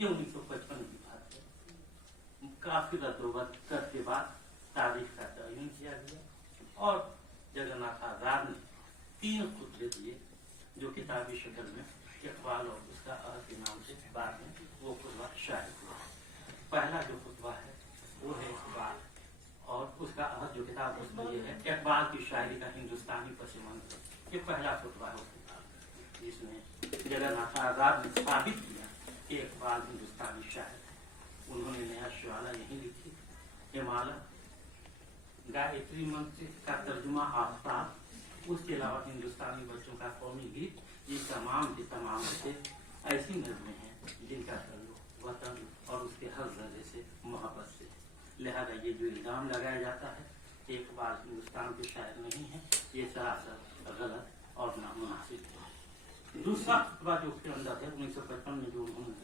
ये 1955 की बात है। काफी रद्द के बाद तारीख का तयन किया गया और जगन्नाथ आजाद ने 3 खुतबे दिए जो किताबी शक्ल में इकबाल और उसका अर्थ के नाम से बाद में वो खुतबा शायद हुआ। पहला जो खुतबा है वो है इकबाल और उसका अर्थ जो किताब उसमें ये है इकबाल की शायरी का हिंदुस्तानी पस मंजर। ये पहला खुतबा है जिसमें जगन्नाथ आजाद ने साबित किया कि इकबाल हिंदुस्तानी शायर है। उन्होंने नया शिवाला यही लिखी, हिमालय, गायत्री मंत्र का तर्जुमा आफ्ताब, उसके अलावा हिंदुस्तानी बच्चों का कौमी गीत, ये तमाम के तमाम से ऐसी नज़में हैं जिनका ताल्लुक वतन और उसके हर जगह से मोहब्बत से। लिहाजा ये जो इल्ज़ाम लगाया जाता है कि इकबाल हिंदुस्तान के शायर नहीं है, ये सरासर गलत और नामुनासिब है। दूसरा खुतबा जो उसके अंदर है 1955 में जो उन्होंने